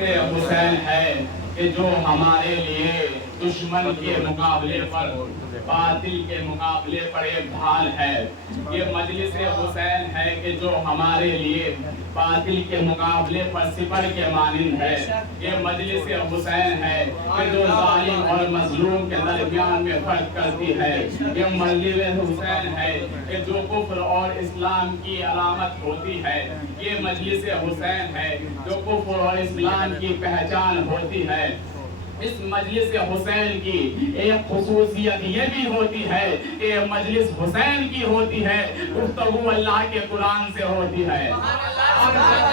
سے حسین ہے کہ جو ہمارے لیے دشمن کے مقابلے پر باطل کے مقابلے پر ایک ڈھال ہے. یہ مجلس حسین ہے کہ جو ہمارے لیے باطل کے مقابلے پر سپر کے مانند ہے. یہ مجلس حسین ہے کہ جو ظالم اور مظلوم کے درمیان میں فرق کرتی ہے. یہ مجلس حسین ہے کہ جو کفر اور اسلام کی علامت ہوتی ہے. یہ مجلس حسین ہے جو کفر اور اسلام کی پہچان ہوتی ہے. اس مجلس حسین کی ایک خصوصیت یہ بھی ہوتی ہے کہ مجلس حسین کی ہوتی ہے گفتگو اللہ کے قرآن سے ہوتی ہے.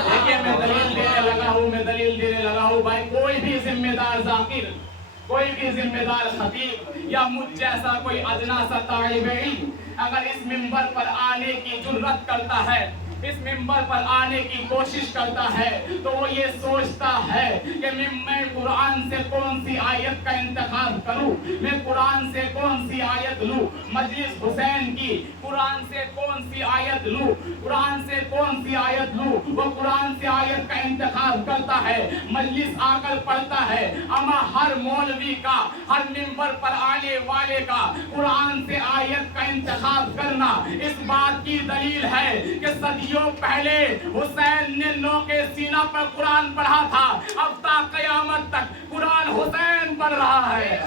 دیکھیے میں دلیل دینے لگا ہوں بھائی. کوئی بھی ذمہ دار ذاکر، کوئی بھی ذمہ دار خطیب یا مجھ جیسا کوئی ادنا سا طالب علم اگر اس منبر پر آنے کی جرأت کرتا ہے، اس منبر پر آنے کی کوشش کرتا ہے تو وہ یہ سوچتا ہے کہ میں قرآن سے کون سی آیت کا انتخاب کروں، میں قرآن سے کون سی آیت لوں، مجلس حسین کی قرآن سے کون سی آیت لوں، قرآن سے کون سی آیت لوں. وہ قرآن سے آیت کا انتخاب کرتا ہے، مجلس آ کر پڑھتا ہے. اما ہر مولوی کا، ہر منبر پر آنے والے کا قرآن سے آیت کا انتخاب کرنا اس بات کی دلیل ہے کہ صدیوں پہلے حسین نے نوکے سینہ پر قرآن پڑھا تھا. اب تا قیامت تک قرآن حسین پڑھ رہا ہے.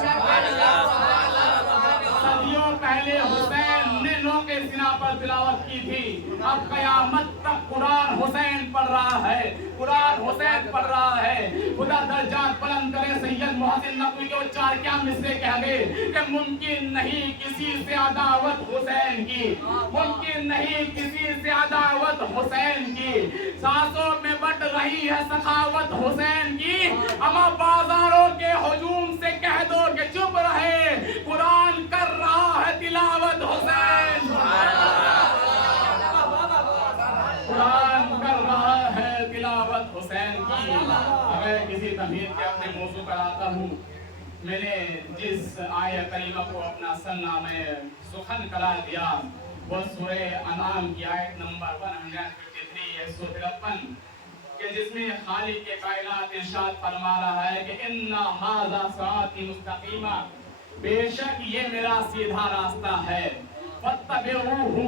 صدیوں پہلے حسین نے نوکے سینہ پر تلاوت کی تھی، اب قیامت تک قرآن حسین پڑھ رہا ہے. قرآن حسین پڑھ رہا ہے. خدا درجات بلند کرے. سید محسن نقوی کے چار کیا مصرے کہہ گئے کہ ممکن نہیں کسی سے عداوت حسین کی، ممکن نہیں کسی سے عداوت حسین کی. سانسوں میں بٹ رہی ہے سخاوت حسین کی. اما بازاروں کے ہجوم سے کہہ دو کہ چپ رہے، قرآن کر رہا ہے تلاوت حسین. قرآن کر رہا ہے تلاوت حسین کی. اگر کسی تمہید کے اپنے موضوع پر آتا ہوں، میں نے جس آیہ کریمہ کو اپنا سرنامہ سخن قرار دیا وہ سورہ انعام کی آیت نمبر 153 153 کہ جس میں خالق کے کائنات ارشاد فرما رہا ہے کہ اِنَّ هَذَا صِرَاطِي مُسْتَقِیمًا، بے شک یہ میرا سیدھا راستہ ہے. فَاتَّبِعُوهُ،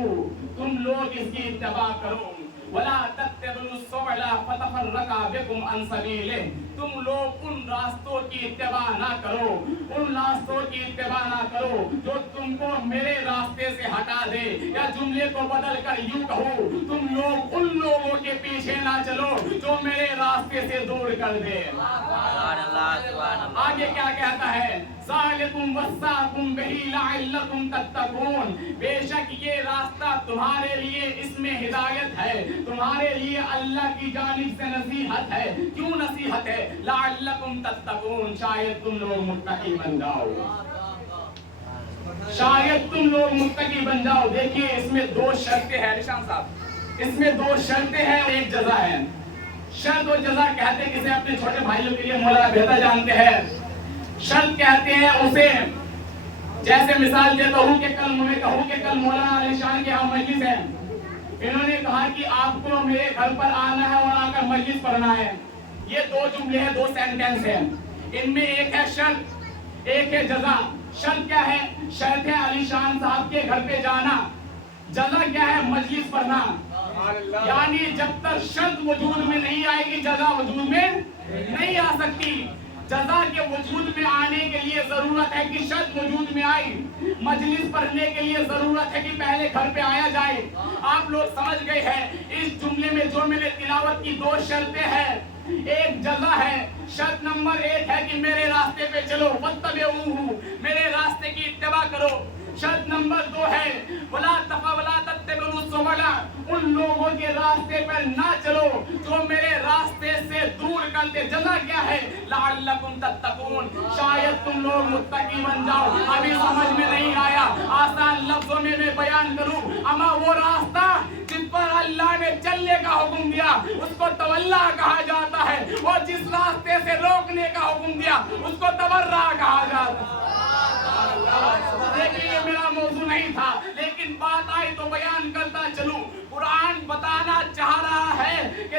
تم لوگ اس کی اتباع کرو. وَلَا تَتَّبِعُوا السُّبُلَ فَتَفَرَّقَ بِكُمْ عَنْ سَبِيلِهِ، تم لوگ ان راستوں کی اتباع نہ کرو، ان راستوں کی اتباع نہ کرو جو تم کو میرے راستے سے ہٹا دے. یا جملے کو بدل کر یوں کہو، تم لوگ ان لوگوں کے پیچھے نہ چلو جو میرے راستے سے دور کر دے. آگے کیا کہتا ہے؟ ذَلِكُمْ وَصَّاكُمْ بِهِ لَعَلَّكُمْ تَتَّقُونَ، بے شک یہ راستہ تمہارے لیے، اس میں ہدایت ہے، تمہارے لیے اللہ کی جانب سے نصیحت ہے. کیوں نصیحت ہے؟ لَعَلَّكُمْ تَتَّقُونَ، شاید تم لوگ متقی بن جاؤ، شاید تم لوگ متقی بن جاؤ. دیکھیے اس میں دو شرطیں ہیں نشان صاحب، اس میں دو شرطیں ہیں، ایک جزا ہے. شرط و جزا کہتے ہیں، کسے اپنے چھوٹے بھائیوں کے لیے مولانا بہتر جانتے ہیں. شرط کہتے ہیں اسے، جیسے مثال دیتا ہوں کہ کل مولانا علی شان کے ہم مجلس ہیں، انہوں نے کہا کہ آپ کو میرے گھر پر آنا ہے اور آ کر مجلس پڑھنا ہے. یہ دو جملے ہیں، دو سینٹنس ہیں. ان میں ایک ہے شرط، ایک ہے جزا. شرط کیا ہے؟ شرط ہے علی شان صاحب کے گھر پہ جانا. جزا کیا ہے؟ مجلس پڑھنا. یعنی جب تک شرط وجود میں نہیں آئے گی جزا وجود میں نہیں آ سکتی. جزا کے وجود میں آنے کے لیے ضرورت ہے کہ شرط وجود میں آئی. مجلس پڑھنے کے لیے ضرورت ہے کہ پہلے گھر پہ آیا جائے. آپ لوگ سمجھ گئے ہیں اس جملے میں جو میں نے تلاوت کی دو شرطیں ہیں. ایک جزا ہے. شرط نمبر ایک ہے کہ میرے راستے پہ چلو، فَاتَّبِعُوهُ، میرے راستے کی اتباع کرو. شرط نمبر دو ہے وَلَا تَتَّبِعُوا السُّبُلَ، ان لوگوں کے راستے پر نہ چلو جو میرے راستے سے دور کرتے. جزا کیا ہے؟ لَعَلَّكُمْ تَتَّقُونَ، شاید تم لوگ متقی بن جاؤ. ابھی سمجھ میں نہیں آیا، آسان لفظوں میں بیان کروں. اما وہ راستہ جس پر اللہ نے چلنے کا حکم دیا اس کو تولا کہا جاتا ہے، اور جس راستے سے روکنے کا حکم دیا اس کو تبرہ کہا جاتا ہے. دیکھیں یہ میرا موضوع نہیں تھا، لیکن بات آئی تو بیان کرتا چلوں. قرآن بتانا چاہ رہا ہے کہ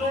2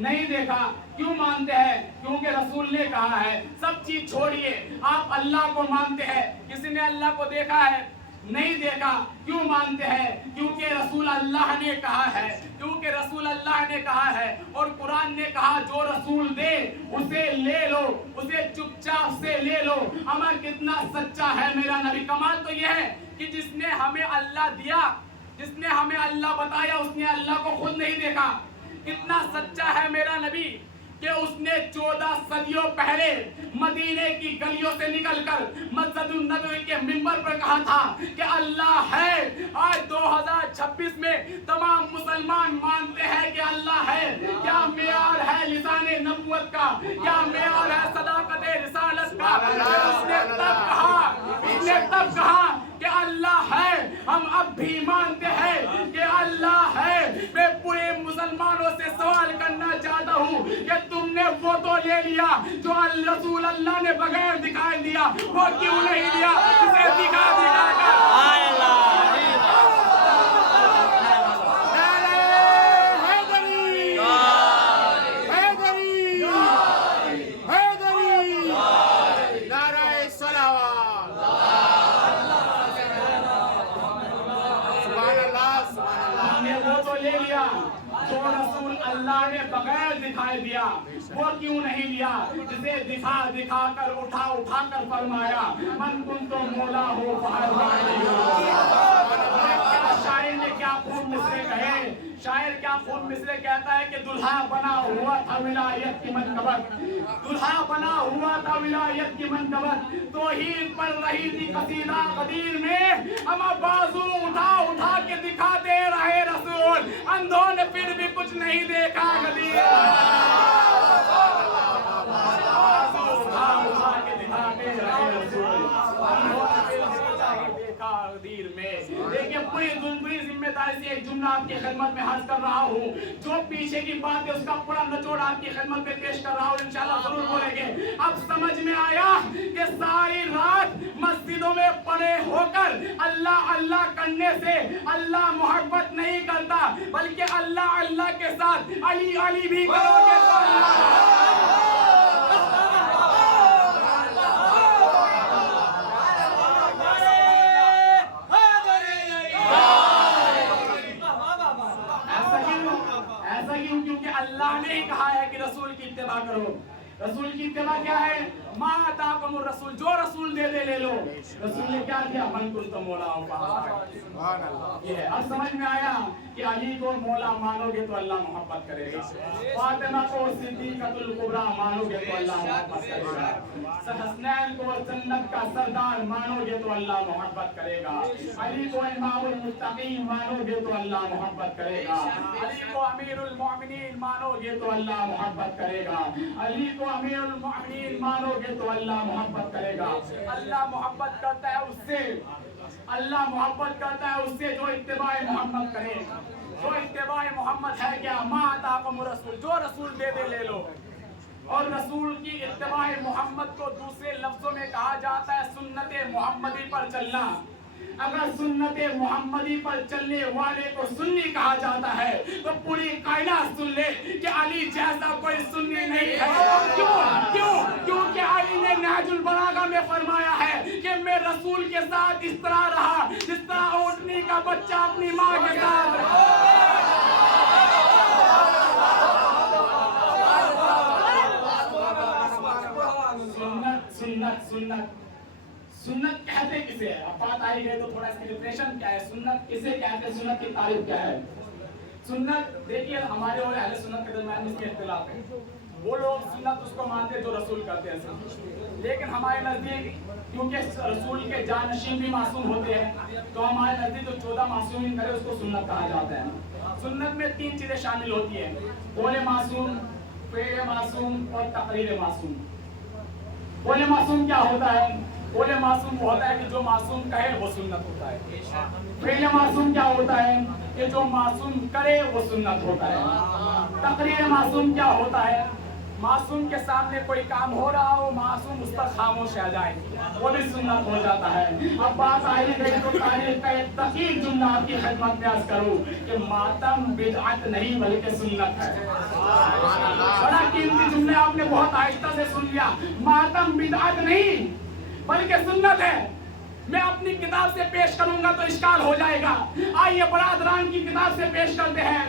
نہیں دیکھا. کیوں مانتے ہیں؟ کیونکہ رسول نے کہا ہے. سب چیز چھوڑیے, آپ اللہ کو مانتے ہیں. کسی نے اللہ کو دیکھا ہے؟ نہیں دیکھا. کیوں مانتے ہیں؟ کیونکہ رسول اللہ نے کہا ہے. کیونکہ رسول اللہ نے کہا ہے اور قرآن نے کہا جو رسول دے اسے لے لو, اسے چپ چاپ سے لے لو. ہمیں کتنا سچا ہے میرا نبی. کمال تو یہ ہے کہ جس نے ہمیں اللہ دیا, جس نے ہمیں اللہ بتایا, اس نے اللہ کو خود نہیں دیکھا. کتنا سچا ہے میرا نبی کہ اس نے 14 صدیوں پہلے مدینے کی گلیوں سے نکل کر مسجد النبوی کے منبر پر کہا تھا کہ اللہ ہے. آج 2026 میں تمام مسلمان مانتے ہیں کہ اللہ ہے. کیا معیار ہے لسان نبوت کا, کیا معیار ہے صداقت رسالت کا. اس نے تب کہا کہ اللہ ہے. ہم اب بھی مانتے ہیں کہ اللہ ہے. میں پورے مسلمانوں سے سوال کرنا چاہتا ہوں کہ تم نے وہ تو لے لیا جو رسول اللہ نے بغیر دکھائے دیا, وہ کیوں نہیں دیا اسے دکھا کر. جو رسول اللہ نے بغیر دکھائے دیا وہ کیوں نہیں لیا, جسے دکھا کر اٹھا کر فرمایا من کنتو مولا ہو شاعر نے کیا خوب مصرے کہے. شاعر کیا خوب مصرے کہتا ہے کہ دلہا بنا ہوا تھا ولایت کی منقبت, دلہا بنا ہوا تھا ولایت کی منقبت, توحید پر رہی تھی قصیدہ قدیر میں, ہم بازو اٹھا کے دکھاتے رہے رسول, اندھوں نے پھر بھی کچھ نہیں دیکھا قدیر. اٹھا کے دکھاتے رہے رسول, اندھوں نے پھر بھی کچھ نہیں دیکھا قدیر میں. دیکھیں پوری ذمہ داری سے ایک جملہ آپ کی خدمت میں عرض کر رہا ہوں, جو پیچھے کی بات ہے اس کا پورا نچوڑ آپ کی خدمت میں پیش کر رہا ہوں, انشاءاللہ ضرور بولیں گے. اب سمجھ میں آیا کہ ساری رات مسجدوں میں پڑے ہو کر اللہ اللہ کرنے سے اللہ محبت نہیں کرتا, بلکہ اللہ اللہ کے ساتھ علی علی بھی کرو گے تو اللہ نے ہی کہا ہے کہ رسول کی اتباع کرو. رسول کی اتباع کیا ہے؟ ما آتاکم الرسول, جو رسول دے لے لو. رسول نے کیا دیا؟ من کنتم مولا ہو. یہ ہے. اب سمجھ میں آیا کہ علی کو مولا مانو گے تو اللہ محبت کرے گا, فاطمہ کو صدیقۃ الکبریٰ مانو گے تو اللہ محبت کرے گا, حسنین کو جنت کا سردار مانو گے تو اللہ محبت کرے گا, علی کو امام المتقین مانو گے تو اللہ محبت کرے گا, علی کو امیر المؤمنین مانو گے تو اللہ محبت کرے گا, علی کو امیر المؤمنین مانو گے تو اللہ محبت کرے گا. اللہ محبت کرتا ہے اس سے, اللہ محبت کرتا ہے اس سے جو اتباع محمد کرے. جو اتباع محمد ہے کیا؟ ما آتاکم الرسول, جو رسول دے لے لو. اور رسول کی اتباع محمد کو دوسرے لفظوں میں کہا جاتا ہے سنت محمدی پر چلنا. اگر سنت محمدی پر چلنے والے کو سنی کہا جاتا ہے تو پوری کائنات سن لے کہ علی جیسا کوئی سنی نہیں ہے. کیونکہ علی نے نہج البلاغہ میں فرمایا ہے کہ میں رسول کے ساتھ اس طرح رہا جس طرح اونٹنی کا بچہ اپنی ماں کے ساتھ رہا. سنت سنت کہتے کسے ہے؟ اب بات آئی گئی تو تھوڑا اس کی ڈیفینیشن کیا ہے, سنت کسے کہتے ہیں, سنت کی تعریف کیا ہے. سنت دیکھیے ہمارے اور اہل سنت کے درمیان اس میں اختلاف ہے. وہ لوگ سنت اس کو مانتے ہیں جو رسول کرتے ہیں, لیکن ہمارے نزدیک کیونکہ رسول کے جانشین بھی معصوم ہوتے ہیں تو ہمارے نزدیک جو 14 معصومین کرے اس کو سنت کہا جاتا ہے. سنت میں 3 چیزیں شامل ہوتی ہیں, قول معصوم, فعل معصوم اور تقریر معصوم. قول معصوم کیا ہوتا ہے؟ قول معصوم وہ ہوتا ہے کہ جو معصوم کہے وہ سنت ہوتا ہے. فعل معصوم کیا ہوتا ہے؟ کہ جو معصوم کرے وہ سنت ہوتا ہے. تقریر معصوم کیا ہوتا ہے؟ معصوم کے سامنے کوئی کام ہو رہا ہو، معصوم اس پر خاموش رہ جائے، وہ بھی سنت ہو جاتا ہے۔ اب بات آئی گئی تو تاریخ کا ایک دقیق جملہ آپ کی خدمت میں عرض کروں کہ ماتم بدعت نہیں بلکہ سنت ہے۔ بڑا قیمتی جملے آپ نے بہت آہستہ سے سن لیا، ماتم بدعت نہیں بلکہ سنت ہے۔ میں اپنی کتاب سے پیش کروں گا تو اشکال ہو جائے گا، آئیے برادران کی کتاب سے پیش کرتے ہیں۔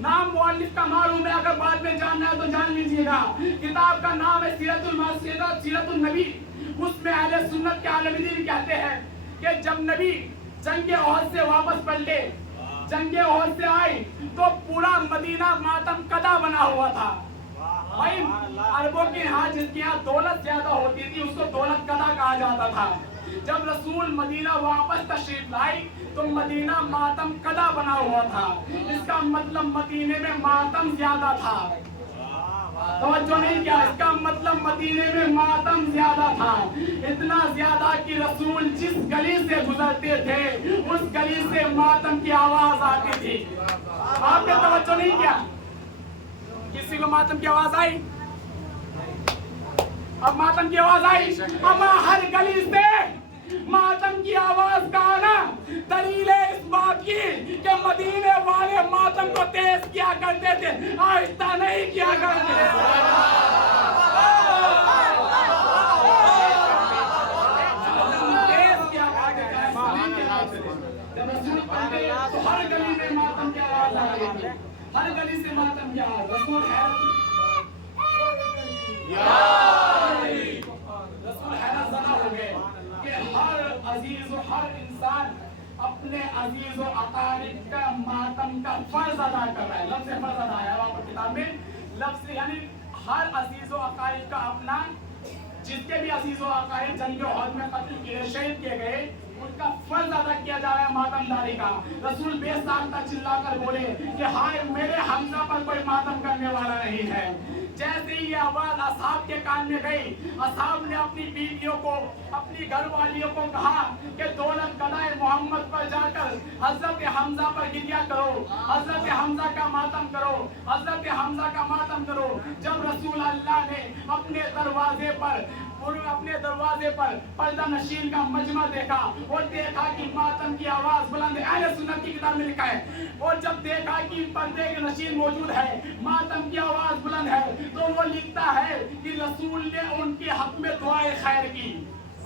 نام مؤلف کا معلوم ہے، اگر بعد میں جاننا ہے تو جان لیجئے گا۔ کتاب کا نام ہے سیرت النبی۔ اس میں اہل سنت کے عالم دین کہتے ہیں کہ جب نبی جنگ احد سے واپس پلٹے، جنگ احد سے آئے تو پورا مدینہ ماتم کدا بنا ہوا تھا۔ بھائی عربوں کے ہاں جس کے ہاں دولت زیادہ ہوتی تھی اس کو دولت کدا کہا جاتا تھا۔ جب رسول مدینہ واپس تشریف لائے تو مدینہ ماتم کدا بنا ہوا تھا، اس کا مطلب مدینے میں ماتم زیادہ تھا۔ توجہ نہیں کیا، اس کا مطلب مدینے میں ماتم زیادہ تھا، اتنا زیادہ کہ رسول جس گلی سے گزرتے تھے اس گلی سے ماتم کی آواز آتی تھی۔ آپ نے توجہ نہیں کیا، کسی کو ماتم کی آواز آئی؟ اب ماتم کی آواز آئی، اب ہر گلی سے ماتم کی آواز کا آنا دلیل ہے اس بات کی کہ مدینے والے ماتم کو تیز کیا کرتے تھے، آہستہ نہیں کیا کرتے تھے۔ جب رسول پڑھتے تو ہر گلی میں ماتم کی آواز آ رہی تھی، ہر گلی سے ماتم کی آواز۔ رسول حیرت زدہ ہو گئے کہ ہر عزیز و ہر انسان اپنے عزیز و اقارب کا ماتم کا فرض ادا کر رہا ہے۔ لفظ فرض ادا ہے وہاں پر کتاب میں، لفظ یعنی ہر عزیز و اقارب کا اپنا، جس کے بھی عزیز و اقارب جنگ احد میں قتل کیے شہید کیے گئے ان کا فرض ادا کیا جا رہا ہے ماتم داری کا۔ رسول بے ساختہ چلا کر بولے کہ ہائے میرے حمزہ پر کوئی ماتم کرنے والا نہیں ہے۔ جیسے ہی یہ آواز اصحاب کے کان میں گئی، اصحاب نے اپنی بیویوں کو، اپنی گھر والیوں کو کہا کہ دولت گدائے محمد پر جا کر حضرت حمزہ پر گریہ کرو، حضرت حمزہ کا ماتم کرو، حضرت حمزہ کا ماتم کرو۔ جب رسول اللہ نے اپنے دروازے پر پردہ نشین کا مجمع دیکھا اور دیکھا کہ ماتم کی آواز بلند ہے، اہل سنت کی کتاب میں لکھا ہے، اور جب دیکھا کہ پردے کے نشین موجود ہے، ماتم کی آواز بلند ہے، تو وہ لکھتا ہے کہ رسول نے ان کے حق میں دعائے خیر کی،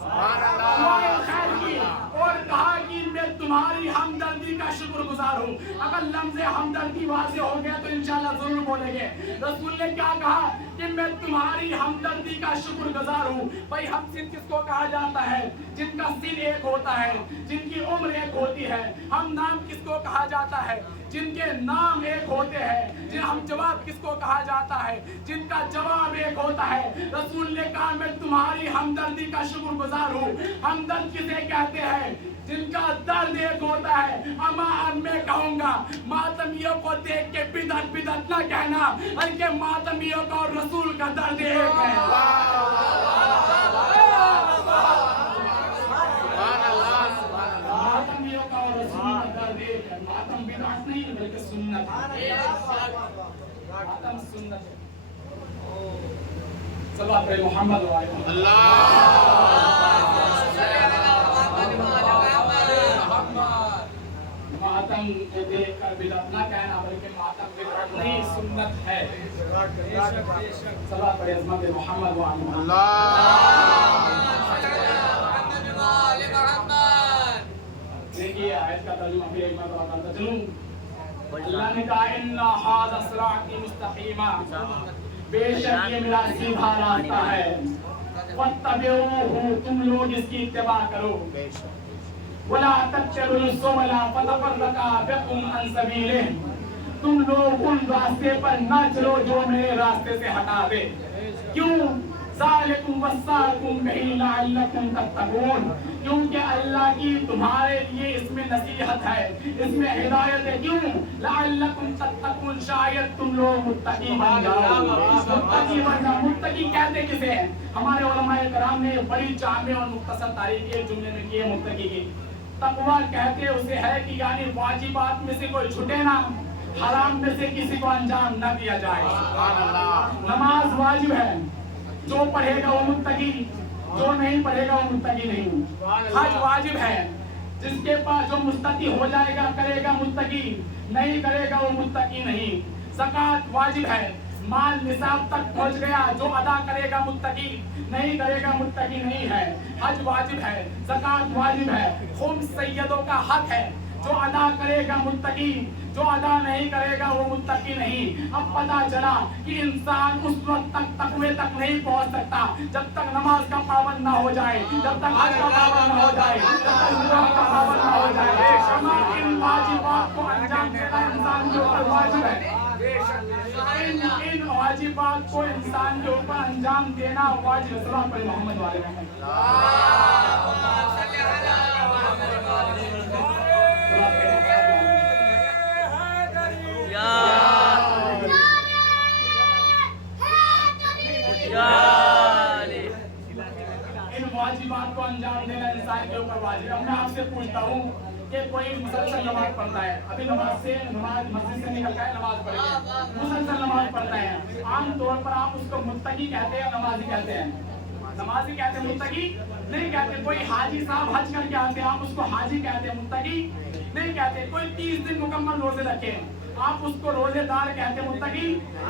دعائے خیر کی، اور کہا کہ میں تمہاری ہمدردی کا شکر گزار ہوں۔ اگر لفظ ہمدردی واضح ہو گیا تو انشاءاللہ ضرور بولیں گے۔ رسول نے کیا کہا کہ میں تمہاری ہمدردی کا شکر گزار ہوں۔ بھائی ہم سن کس کو کہا جاتا ہے؟ جن کا سن ایک ہوتا ہے، جن کی عمر ایک ہوتی ہے۔ ہم نام کس کو کہا جاتا ہے؟ جن کے نام ایک ہوتے ہیں۔ ہم جواب کس کو کہا جاتا ہے؟ جن کا جواب ایک ہوتا ہے۔ رسول نے کہا میں تمہاری ہمدردی کا شکر گزار ہوں۔ ہمدرد کسے کہتے ہیں؟ جن کا درد ایک ہوتا ہے۔ اما اب میں کہوں گا ماتمیوں کو دیکھ کے بدعت بدعت نہ کہنا، بلکہ ماتمیوں کا اور رسول کا درد ایک ہے۔ ماتمیوں کا اور رسول کا درد ایک ہے۔ ماتم بدعت نہیں بلکہ سنت ہے، ماتم سنت ہے۔ صلی اللہ علیہ محمد و علیہ ماتم کو دیکھ کر بدعت نہ کہنا بلکہ ماتم بدعت نہیں سنت ہے۔ صلی اللہ علیہ عظمت محمد و علیہ دیکھیے آیت کا ترجمہ پھر ایک مرتبہ کرتا چلوں۔ اللہ نے کہا ان ھذا صراطی مستقیما، بے شک یہ میرا سیدھا راستہ ہے، فاتبعوہ تم لوگ اس کی اتباع کرو، ولا تتبعوا السبل فتفرق بکم عن سبیلہ، تم لوگ ان راستے پر نہ چلو جو میرے راستے سے ہٹا دے۔ کیوں؟ ذالکم وصاکم بہ لعلکم تتقون، کیونکہ اللہ کی تمہارے لیے اس میں نصیحت ہے، اس میں ہدایت ہے۔ کیوں؟ لعلکم تتقون، شاید تم لوگ متقی بن جاؤ۔ متقی بن جاؤ، متقی کہتے کسے ہیں؟ ہمارے علماء کرام نے بڑی جامع اور مختصر تعریف ایک جملے میں کی ہے متقی کی۔ تقویٰ کہتے اسے ہے کہ یعنی واجبات میں سے کوئی چھٹے نہ، حرام میں سے کسی کو انجام نہ دیا جائے. نماز واجب ہے, جو پڑھے گا وہ متقی, جو نہیں پڑھے گا وہ متقی نہیں. حج واجب ہے, جس کے پاس جو مستقی ہو جائے گا کرے گا متقی, نہیں کرے گا وہ متقی نہیں. زکوٰۃ واجب ہے, مال نصاب تک پہنچ گیا جو ادا کرے گا متقی, نہیں کرے گا متقی نہیں ہے. حج واجب ہے, زکوٰۃ واجب ہے, خمس سیدوں کا حق ہے, جو ادا کرے گا متقی, جو ادا نہیں کرے گا وہ متقی نہیں. اب پتا چلا کہ انسان اس وقت تک تقوی تک نہیں پہنچ سکتا جب تک نماز کا پابند نہ ہو جائے, جب تک حج کا پابند نہ ہو جائے, جب تک زکوٰۃ کا پابند نہ ہو جائے. ان واجبات کو انجام دینا انسان کے اوپر واجب ہے. ان واجبات کو انسان کے اوپر انجام دینا واجب ہے. سلام پر محمد والے ان واجبات کو انجام دینا انسان کے اوپر واجب ہے. میں آپ سے پوچھتا ہوں کہ کوئی مسلسل نماز پڑھتا ہے, ابھی نماز مسجد سے نکل گئے, نماز پڑھ گیا, مسلسل نماز پڑھتا ہے, عام طور پر آپ اس کو متقی کہتے ہیں, نمازی کہتے ہیں؟ نمازی کہتے ہیں, متقی نہیں کہتے. کوئی حاجی صاحب حج کر کے آتے ہیں, آپ اس کو حاجی کہتے ہیں, متقی نہیں کہتے. کوئی 30 دن مکمل روزے رکھے, آپ اس کو روزے دار کہتے ہیں, متقی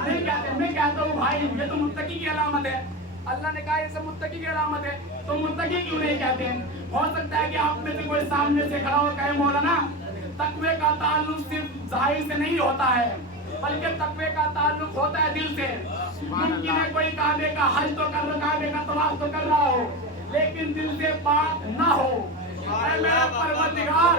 نہیں کہتے. میں کہتا ہوں بھائی یہ تو متقی کی علامت ہے, اللہ نے کہا یہ سب متقی کی علامت ہے, تو متقی کیوں نہیں کہتے ہیں؟ ہو سکتا ہے کہ آپ میں سے کوئی سامنے سے کھڑا ہو کہے مولانا تقوی کا تعلق صرف ظاہر سے نہیں ہوتا ہے بلکہ تقوی کا تعلق ہوتا ہے دل سے. ممکن ہے کوئی کعبے کا حج تو کر رہا, کعبے کا طواف تو کر رہا ہو, لیکن دل سے پاک نہ ہو. اے میرا پروردگار,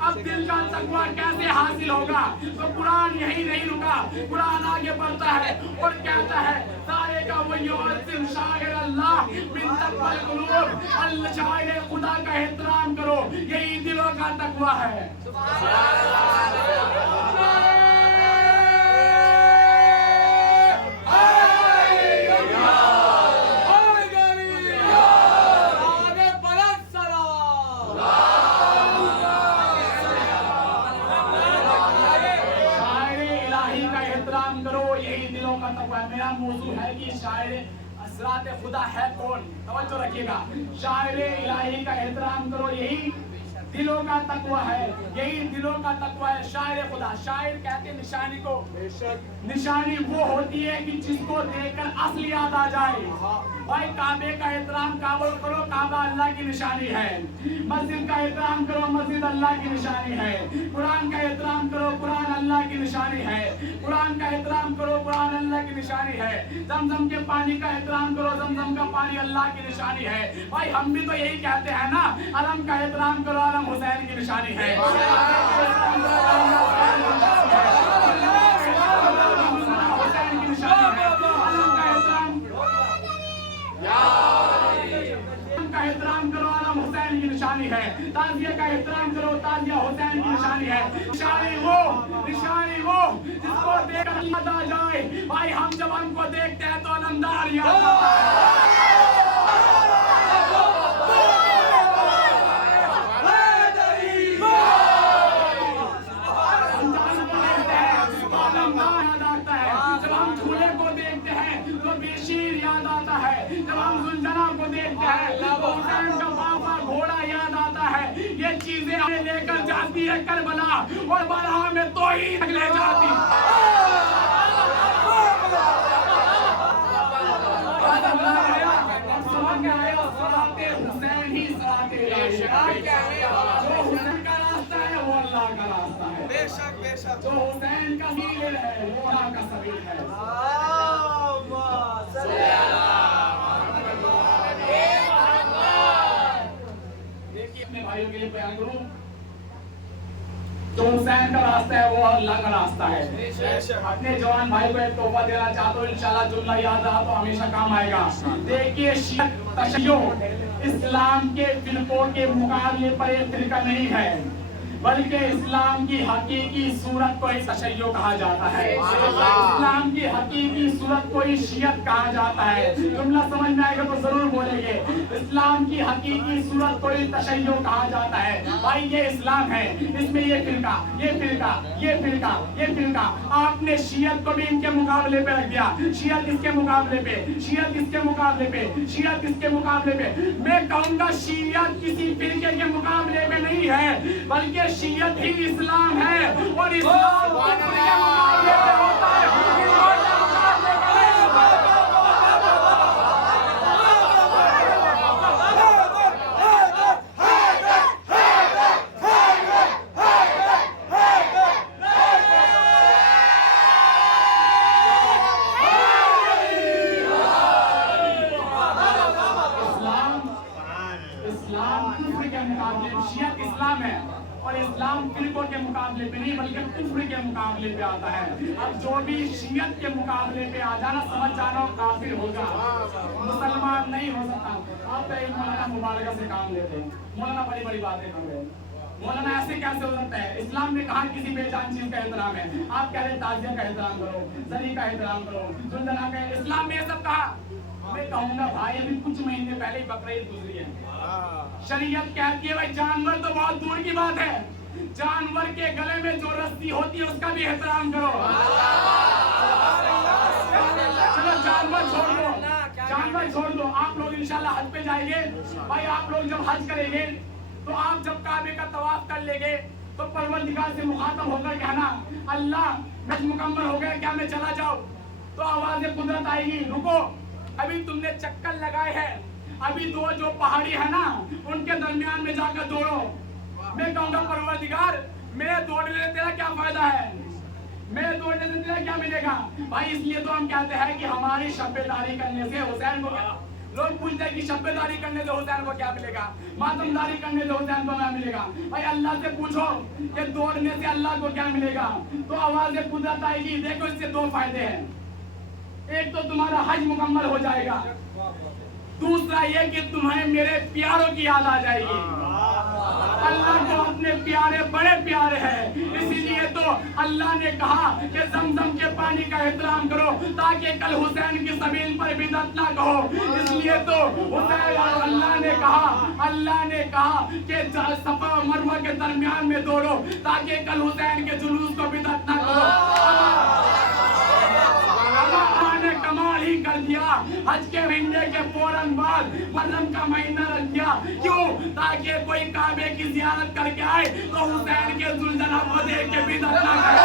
اب دل کا تقویٰ کیسے حاصل ہوگا؟ تو قرآن یہی نہیں رکا, قرآن آگے بڑھتا ہے اور کہتا ہے سارے کا وہ یعظم شاعر اللہ من تقوی القلوب, شاعر خدا کا احترام کرو, یہی دلوں کا تقویٰ ہے. میرا موضوع ہے کہ شاعر اسرات خدا ہے کون. توجہ رکھیے گا, شاعر الہی کا احترام کرو, یہی دلوں کا تقویٰ ہے, یہی دلوں کا تقویٰ ہے. شاعر خدا, شاعر کہتے ہیں نشانی کو, نشانی وہ ہوتی ہے کہ جس کو دیکھ کر اصل یاد آ جائے. بھائی کعبے کا احترام کعبہ کرو, کعبہ اللہ کی نشانی ہے. مسجد کا احترام کرو, مسجد اللہ کی نشانی ہے. قرآن کا احترام کرو, قرآن اللہ کی نشانی ہے. قرآن کا احترام کرو, قرآن اللہ کی نشانی ہے. زمزم کے پانی کا احترام کرو, زمزم کا پانی اللہ کی نشانی ہے. بھائی ہم بھی تو یہی کہتے ہیں نا, علم کا احترام کرو, علم حسین کی نشانی ہے. احترام کرو, علم حسین کی نشانی ہے. تعزیہ کا احترام کرو, تعزیہ حسین کی نشانی ہے. نشانی وہ جس کو دیکھ کر یاد آ جائے. بھائی ہم جب ہم کو دیکھتے ہیں تو علمدار یاد آتا ہے. جب ہم جھولے کو دیکھتے ہیں تو بیشیر یاد آتا ہے. جب ہم زلجنا کو دیکھتے ہیں تو حسین کا بابا گھوڑا یاد آتا ہے. یہ چیزیں ہمیں لے کر جاتی ہے کربلا, اور برہا میں توحید لے جاتی. حسین ہی جو حسین کا راستہ ہے وہ اللہ کا راستہ ہے. بے شک جو حسین کا سبیل ہے وہ اللہ کا سبیل ہے. دیکھیے اپنے بھائیوں کے لیے بیان کروں, جو حسین کا راستہ ہے وہ اللہ کا راستہ ہے. اپنے جوان بھائی کو ایک تحفہ دینا چاہتا ہوں, انشاءاللہ جملہ یاد رہا تو ہمیشہ کام آئے گا. دیکھیے شیعہ تشیع اسلام کے فرقوں کے مقابلے پر ایک فرقہ نہیں ہے. بلکہ اسلام کی حقیقی صورت کو ہی تشیع کہا جاتا ہے، اسلام کی حقیقی صورت کو ہی شیعت کہا جاتا ہے۔ جملہ سمجھ میں آئے گا تو ضرور بولیں گے، اسلام کی حقیقی صورت کو ہی تشیع کہا جاتا ہے۔ بھائی یہ اسلام ہے، اس میں یہ فرقہ، یہ فرقہ، یہ فرقہ، یہ فرقہ، آپ نے شیعت کو بھی ان کے مقابلے پہ رکھ دیا، شیعت اس کے مقابلے پہ، شیعت اس کے مقابلے پہ، شیعت اس کے مقابلے پہ۔ میں کہوں گا شیعت کسی فرقے کے مقابلے میں نہیں ہے، بلکہ شیعت ہی اسلام ہے، اور اسلام کفر کے مقابلے پہ ہوتا ہے۔ شیعت اسلام ہے اور اسلام فرقوں کے مقابلے پہ نہیں بلکہ کفر کے مقابلے پہ آتا ہے۔ اب جو بھی شیعت کے مقابلے پہ آ جانا سمجھ جانا کافر ہوگا، مسلمان نہیں ہو سکتا۔ آپ ایک مولانا مبارکہ سے کام لیتے ہیں، مولانا بڑی بڑی باتیں کر رہے ہیں، مولانا ایسے کیسے ہو سکتا ہے؟ اسلام نے کہا کسی بے جان چیز کا احترام ہے، آپ کہہ رہے تعزیہ کا احترام کرو، زری کا احترام کرو، زندنا کا، اسلام نے یہ سب کہا۔ میں کہوں گا بھائی ابھی کچھ مہینے پہلے ہی بقرعید گزری ہے، شریعت کہتی ہے بھائی جانور تو بہت دور کی بات ہے، جانور کے گلے میں جو رسی ہوتی ہے اس کا بھی احترام کرو۔ چلو جانور چھوڑ دو، جانور چھوڑ دو، آپ لوگ انشاءاللہ حج پہ جائیں گے، بھائی آپ لوگ جب حج کریں گے تو آپ جب کعبے کا طواف کر لیں گے تو پروردگار سے مخاطب ہو کر کہنا اللہ حج مکمل ہو گیا کیا میں چلا جاؤں؟ تو آواز قدرت آئے گی رکو، ابھی تم نے چکر لگائے ہیں، ابھی دو جو پہاڑی ہے نا ان کے درمیان میں جا کر دوڑو۔ میں کہوں گا پروردگار میں دوڑنے سے تیرا کیا فائدہ ہے، میں دوڑنے سے تیرا کیا ملے گا؟ بھائی اس لیے تو ہم کہتے ہیں کہ ہماری شبیداری کرنے سے حسین کو کیا، لوگ پوچھتے ہیں کہ شبیداری کرنے سے حسین کو کیا ملے گا، ماتمداری کرنے سے حسین کو کیا ملے گا؟ بھائی اللہ سے پوچھو کہ دوڑنے سے اللہ کو کیا ملے گا؟ تو آواز قدرت آئے گی، دیکھو اس سے دو فائدے ہیں، ایک تو تمہارا حج مکمل ہو جائے گا، دوسرا یہ کہ تمہیں میرے پیاروں کی یاد آ جائے گی۔ اللہ کو اپنے پیارے بڑے پیارے ہیں، اسی لیے تو اللہ نے کہا کہ زمزم کے پانی کا احترام کرو تاکہ کل حسین کی زمین پر بدعت نہ کہو۔ اس لیے تو حسین اور اللہ نے کہا کہ صفا و مروہ کے درمیان میں دوڑو تاکہ کل حسین کے جلوس کو بدعت نہ کہو۔ کمال ہی کر دیا، حج کے مہینے کے فوراً بعد محرم کا مہینہ رکھ دیا، کیوں؟ تاکہ کوئی کعبے کی زیارت کر کے آئے تو حسین کے ذوالجلال کو دیکھ کے بدعت نہ کرے۔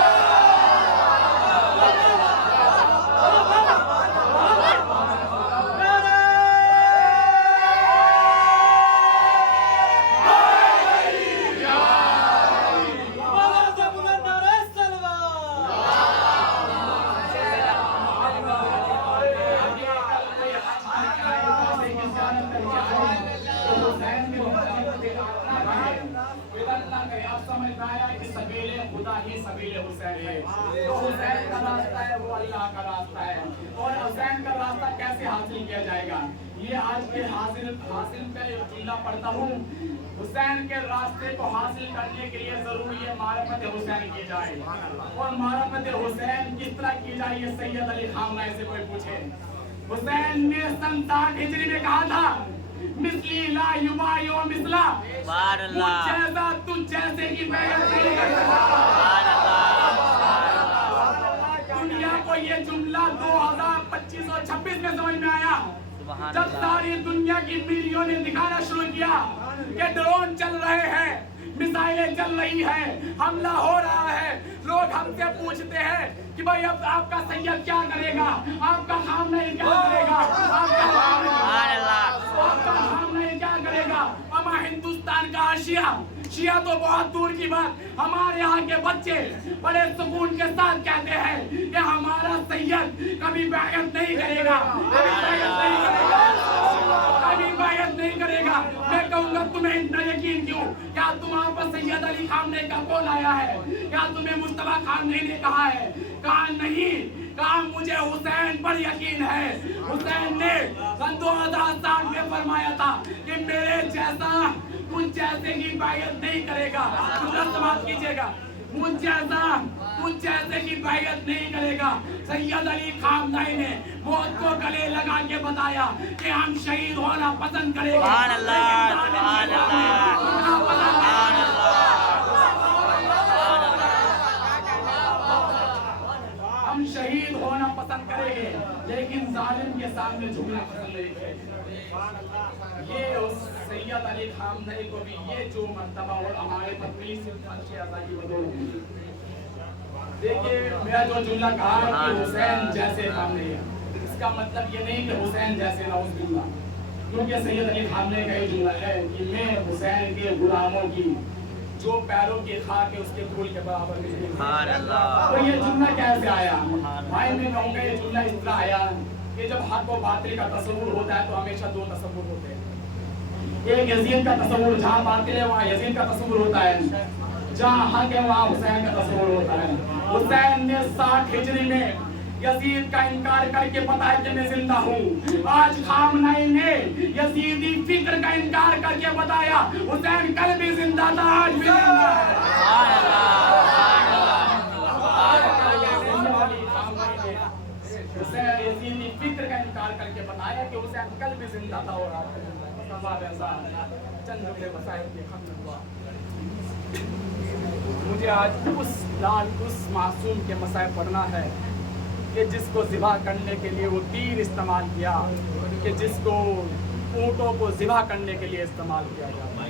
حسین کا راستہ ہے وہ اللہ کا راستہ ہے، اور حسین کا راستہ کیسے حاصل کیا جائے گا یہ آج کے حاصل پہ جملہ پڑھتا ہوں۔ حسین کے راستے کو حاصل کرنے کے لیے ضروری ہے معرفت حسین کی جائے، اور معرفت حسین کس طرح کی جائے یہ سید علی خامنہ سے کوئی پوچھے۔ حسین نے سن 60 ہجری میں کہا تھا مثلی لا یبایع مثلا، مجھ جیسا تجھ جیسے کی بیعت نہیں کر سکتا۔ دنیا کو یہ جملہ 2526 میں سمجھ میں آیا جب ساری دنیا کی میڈیا نے دکھانا شروع کیا کہ ڈرون چل رہے ہیں، میزائلیں چل رہی ہیں، حملہ ہو رہا ہے۔ لوگ ہم سے پوچھتے ہیں کہ بھائی اب آپ کا سید کیا کرے گا، آپ کا خامنہ ای کیا کرے گا، آپ کا خامنہ ای کیا کرے گا؟ اما ہندوستان کا شیعہ تو بہت دور کی بات، ہمارے یہاں کے بچے بڑے سکون کے ساتھ کہتے ہیں کہ ہمارا سید کبھی بیعت نہیں کرے گا، کبھی بیعت نہیں کرے گا۔ کبھی بیعت نہیں کرے گا. میں کہوں گا تمہیں اتنا یقین کیوں؟ کیا تمہاں پر سید علی خامنہئی کا قول آیا ہے؟ کیا تمہیں مصطفیٰ خامنہئی نے کہا ہے؟ کہا نہیں، کہا مجھے حسین پر یقین ہے. حسین نے 2007 میں فرمایا تھا کہ میرے جیسا مجھ جیسے کی بیعت نہیں کرے گا. سماعت کیجیے گا، مجھ جیسے کی بیعت نہیں کرے گا. سید علی خامنہئی نے موت کو گلے لگا کے بتایا کہ ہم شہید ہونا پسند کریں گے. سبحان اللہ، سبحان اللہ، سبحان ہم شہید ہونا پسند کریں گے لیکن ظالم کے سامنے جھکنا پسند نہیں کریں گے. یہ اس سید علی خامنہئی کو بھی یہ جو مرتبہ اور ہمارے تقوی سے خدشے ازائی بدول ہوئی. دیکھیں میرا جو جملہ کہا کہ حسین جیسے خامنہئی ہے، اس کا مطلب یہ نہیں کہ حسین جیسے نعوذ باللہ، کیونکہ سید علی خامنہئی کا یہ جملہ ہے کہ میں حسین کے غلاموں کی جو پیروں کی خاک ہے اس کے پھول کے برابر نہیں. سبحان اللہ. تو یہ جملہ کیسے آیا؟ بھائی میں کہوں گا یہ جملہ اس طرح آیا کہ جب حق و باطل کا تصور ہوتا ہے تو ہمیشہ دو تصور ہوتے ہیں. ایک یزید کا تصور، جہاں باطل ہے وہاں یزید کا تصور ہوتا ہے، جہاں حق ہے وہاں حسین کا تصور ہوتا ہے. حسین نے 60 ہجری میں یزید کا انکار کر کے بتایا کہ میں زندہ ہوں. آج خامنہئی نے یزیدی فکر کا انکار کر کے بتایا حسین کل بھی زندہ تھا، آج بھی زندہ ہے. سبحان اللہ، حسین یزیدی فکر کا انکار کر کے بتایا کہ حسین کل بھی زندہ تھا اور آج بھی زندہ ہے. چند جملے مسائل کے ختم ہوا. مجھے آج اس معصوم کے مسائل پڑھنا ہے کہ جس کو ذبح کرنے کے لیے وہ تیر استعمال کیا، کہ جس کو اونٹوں کو ذبح کرنے کے لیے استعمال کیا جاتا ہے،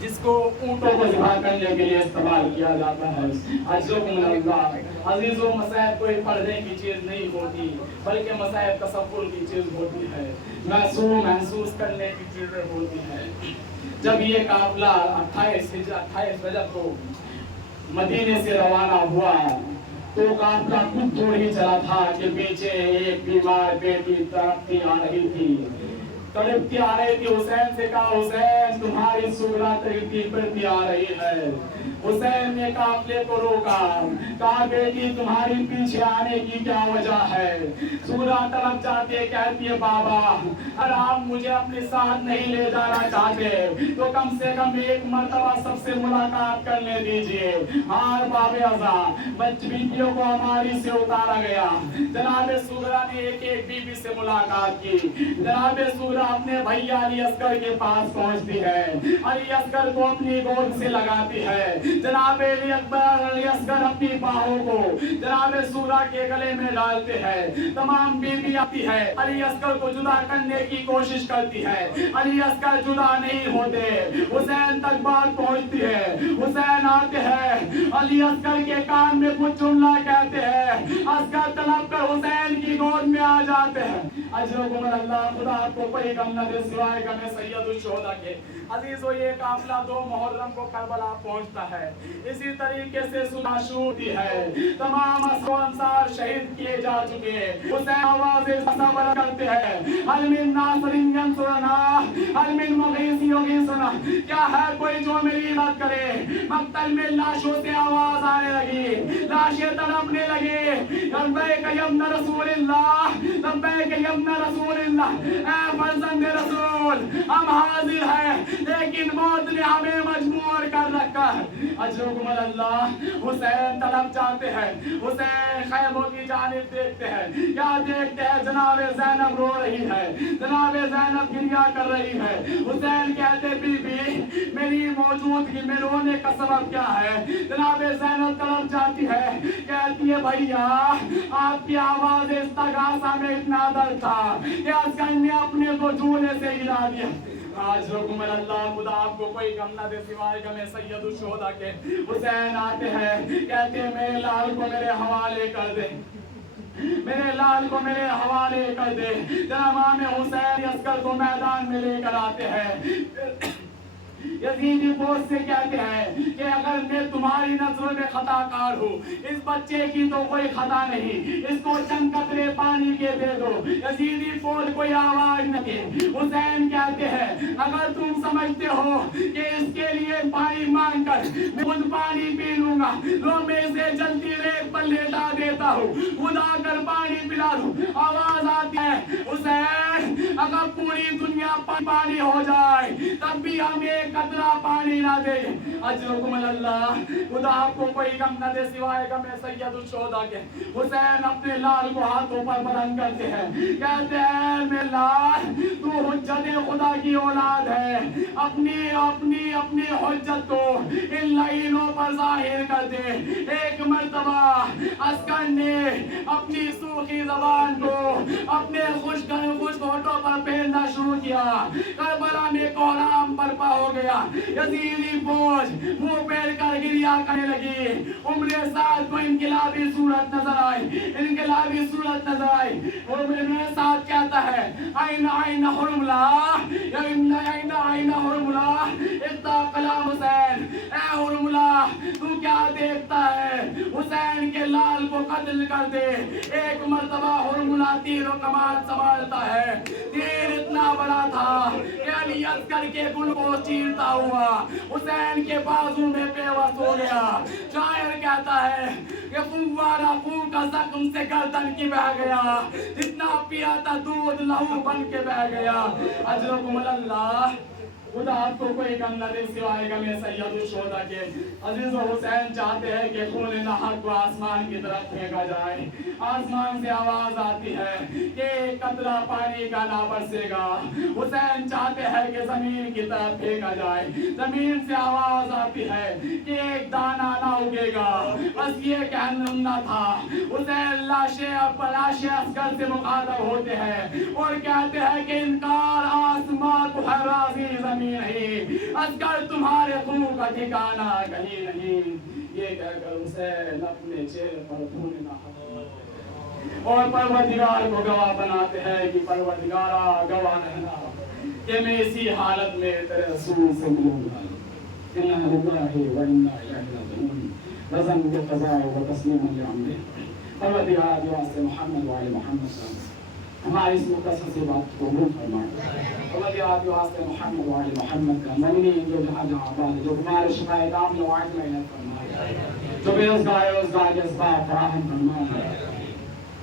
جس کو اونٹوں کو ذبح کرنے کے لیے استعمال کیا جاتا ہے. عزیزکم اللہ، عزیزوں مسائل کوئی پڑھنے کی چیز نہیں ہوتی بلکہ مسائل تصور کی چیز ہوتی ہے، محسوس کرنے کی چیزیں ہوتی ہیں. جب یہ قافلہ 28 رجب کو مدینے سے روانہ ہوا تو قافلہ کچھ دور ہی چلا تھا کہ پیچھے ایک بیمار بیٹی تڑپتی آ رہی تھی. حسین سے کہا حسین تمہاری سغرا تڑپتی آ رہی ہے. حسین نے قافلے کو روکا، کہا بیٹی تمہاری پیچھے آنے کی کیا وجہ ہے؟ سغرا طرف جاتے کہتی ہے بابا اگر آپ مجھے اپنے ساتھ نہیں لے جانا چاہتے تو کم سے کم ایک مرتبہ سب سے ملاقات کرنے دیجئے. ہاں باب ازا بیٹیوں کو ہماری سے اتارا گیا. جناب سغرا نے ایک بیوی سے ملاقات کی. جناب سغرا اپنے بھائی علی اصغر کے پاس پہنچتی ہے، علی اصغر کو اپنی گود سے لگاتی ہے. جناب علی اصغر اپنی باہوں کو جناب سغرا کے گلے میں ڈالتے ہیں. تمام بیوی آتی ہے، علی اصغر کو جدا کرنے کی کوشش کرتی ہے. علی اصغر جدا نہیں ہوتے. حسین تک بات پہنچتی ہے. حسین آتے ہیں، علی اصغر کے کان میں کچھ جملہ کہتے ہیں. اصغر طلب کر حسین کی گود میں آ جاتے ہیں. اجرکم اللہ، خدا آپ کو کوئی غم نہ دے سوائے غم سید الشہداء کے. عزیزو یہ قافلہ 2 محرم کو کربلا پہنچتا ہے. اسی طریقے سے صلح شروع ہوتی ہے. تمام انصار شہید کیے جا چکے ہیں. حسین آواز صبر کرتے ہیں، حل من ناصر ینصرنا، حل من مغیث یغیثنا. کیا ہے کوئی جو میری مدد کرے؟ مقتل میں لاشوں سے آواز آنے لگی، لاشیں تڑپنے لگے. لبیک یا ابن رسول اللہ، لبیک یا ابن رسول اللہ. اے فرزند رسول ہم حاضر ہیں لیکن موت نے ہمیں مجبور کر رکھا ہے. اجرکم اللہ. حسین طرف جاتے ہیں. حسین خیموں کی جانب دیکھتے ہیں. کیا دیکھتے ہیں؟ جناب زینب رو رہی ہے. جناب زینب گریہ کر رہی ہے. حسین کہتے بی بی میری موجودگی میں رونے کا سبب کیا ہے؟ جناب زینب طرف جاتی ہے، کہتی ہے بھائیا آپ کی آواز استغاثہ میں اتنا درد تھا کہ اصغر نے اپنے کو جھولے سے ہلا دیا. آج حکم اللہ، خدا آپ کو کوئی غم نہ دے سوائے غم سید الشہداء کے. حسین آتے ہیں، کہتے ہیں میرے لال کو میرے حوالے کر دے، میرے لال کو میرے حوالے کر دے. جناب امام حسین اصغر کو میدان میں لے کر آتے ہیں. یزیدی فوج سے کہتے ہیں کہ اگر میں تمہاری نظروں میں خطا کار ہوں، اس بچے کی تو کوئی خطا نہیں، اس کو چند قطرے پانی کے دے دو۔ یزیدی فوج کوئی آواز نہ کی۔ حسین کہتے ہیں اگر تم سمجھتے ہو کہ اس کے لیے پانی مانگ کر میں خود پانی پی لوں گا، لو میں اسے جلدی ریت پر لیٹا دیتا ہوں، خدا کر پانی پلا دوں۔ آواز آتی ہے حسین اگر پوری دنیا پانی ہو جائے تب بھی ہم ایک قطرہ پانی نہ دے۔ اجرکم اللہ، خدا آپ کو کوئی غم نہ دے سوائے غم سید الشہداء کے۔ حسین اپنے لال کو ہاتھوں پر بلند کرتے ہیں، کہتے ہیں میرے لال تو حجت خدا کی اولاد ہے، اپنی حجت کو ان لعینوں پر ظاہر کر دے۔ ایک مرتبہ عسکر نے اپنی سوکھی زبان کو اپنے خشک ہونٹوں پر پھیرنا شروع کیا، کربلا میں کوہرام برپا ہو گیا۔ یزیدی فوج منہ پھیر کر گریا کرنے لگی۔ عمر سعد کو انقلابی صورت نظر آئی، عمر سعد کہتا ہے این حرم اللہ، این حرم اللہ اقطع کلام حسین، اے حرم اللہ تو کیا دیکھتا ہے، حسین کے لال کو قتل کر دے۔ ایک مرتبہ حرم اللہ تیر و کمان سنبھالتا ہے، تیر اتنا بڑا تھا کہ علی اصغر کے گل کو چیرتا ہوا حسین کے بازو میں پیوست ہو گیا۔ شاعر کہتا ہے کہ فوارہ خون کا زخم سے گردن کی بہ گیا، جتنا پیا تھا دودھ لہو بن کے بہ گیا۔ اجرکم اللہ، خدا آپ کو کوئی غم نہ دے سوائے غم سید الشہداء کے۔ عزیز و حسین چاہتے ہیں کہ خون ناحق کو آسمان کی طرف پھینکا جائے۔ آسمان سے آواز آتی ہے کہ ایک قطرہ پانی کا نہ برسے گا۔ حسین چاہتے ہیں کہ زمین کی طرف پھینکا جائے۔ زمین سے آواز آتی ہے کہ ایک دانہ نہ اگے گا۔ بس یہ کہنا تھا۔ حسین لاشیں اصغر سے مخاطب ہوتے ہیں اور کہتے ہیں کہ انکار آسمان کو ہے راضی زمین نہیں، اصغر تمہارے خون کا ٹھکانہ کہیں نہیں۔ یہ کہہ کر حسین اپنے چہرے پر خون نہ اور پروردگار کو گواہ بناتے ہیں کہ پروردگارا گواہ رہنا کہ میں اسی حالت میں تیرے رسول سے ملوں گا۔ اِنَّا لِلَّهِ وَإِنَّا إِلَيْهِ رَاجِعُونَ رضا بالقضاء وتسليما لأمره۔ پروردگار جو واسطے محمد وآل محمد کا ہماری اس مقدس بات کو قبول فرمائے۔ پروردگار جو واسطے محمد وآل محمد کا مومنین جو جہاں جہاں آباد جو تمہارے شفائے دام لوائد میں فرمائے، جو بے روزگار کے اسباب فراہم فرمائے،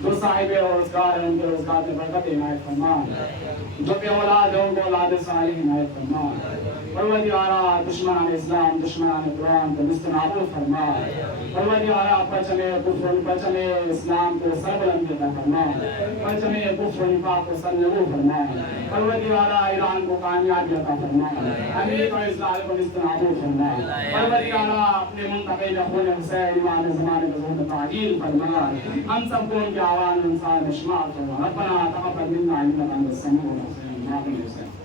جو صاحب روزگار ہیں ان کے روزگار میں برکت عنایت فرما، جو بے اولاد ہیں ان کو اولاد صالح عنایت فرما۔ پروردگارا دشمنان اسلام دشمنان قرآن کو نست نابود فرما۔ پروردگارا پرچم کفر پرچم اسلام کو سربلند عطا فرما، پرچم کفر و نفاق کو سرنگو فرما۔ پروردگارا ایران کو کامیابی عطا فرما، امریکہ و اسرائیل کو نست نابود فرما۔ پروردگارا اپنے منتقل خون حسین امام زمانے کو ظہور تعجیل فرما۔ ہم سب کو ان کے آوان انسان شمار فرما۔ ربنا تقبل منا انک انت السمیع العلیم۔